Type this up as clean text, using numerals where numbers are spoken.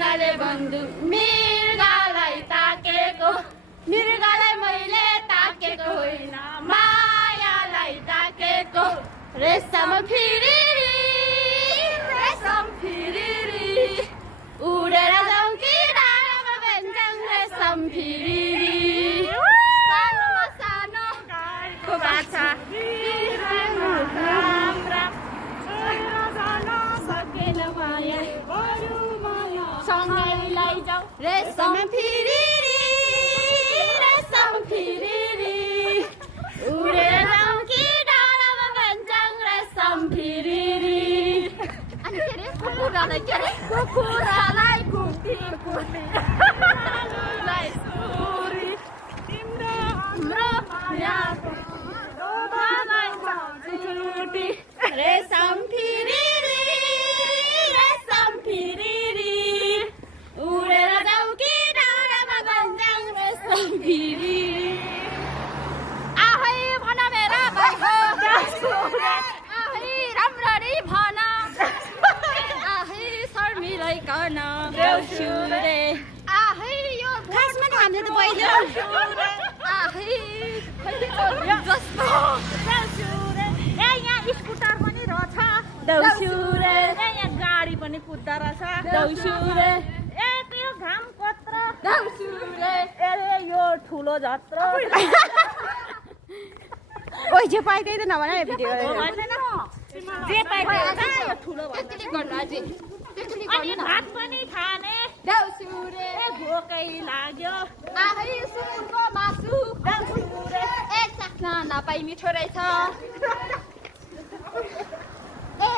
किनारे बन्दुक मृगलाई ताकेको मृगलाई मैले ताकेको होइन मायालाई ताकेको रेशम फिरिरी उडेर जाउँ कि डाँडामा बेन्छौँ रेशम फिरिरी सानोमा सानो बाछा सँगै लैजाऊ रेशम फिरिरी उडेर जाउँ कि डाँडामा बेन्छौँ रेशम फिरिरी अनि के अरे कुकुरालाई कुटी आलुलाई सुरी तिम्रो मायाको लोभालाई छुटी रेशम फिरिरी उडेर जाउँ कि डाँडामा बेन्छौँ रेशम फिरिरी आहै भन मेरा भाइ हो आहै राम्ररी भन आहै शर्मिलाइकन देउछु रे आहै यो खासमा नि हामीले त पहिले आहै जस्तो देउछु रे ए यहाँ स्कुटर पनि रहेछ देउछु रे ए यहाँ गाडी पनि कुद्दा रहेछ देउछु रे ए त्यो घाम कत्र देउछु रे ए यो ठुलो जत्रो ओइ जे पाइ त्यही त नभन भिडियो जे पाइन्छ यो ठुलो त्यसले गर्नु अझै त्यसले अनि भात पनि खाने देउछु रे ए भोकै लाग्यो आहै सुँगुरको मासु देउछु रे एक चाख्न नपाई मिठो रहेछ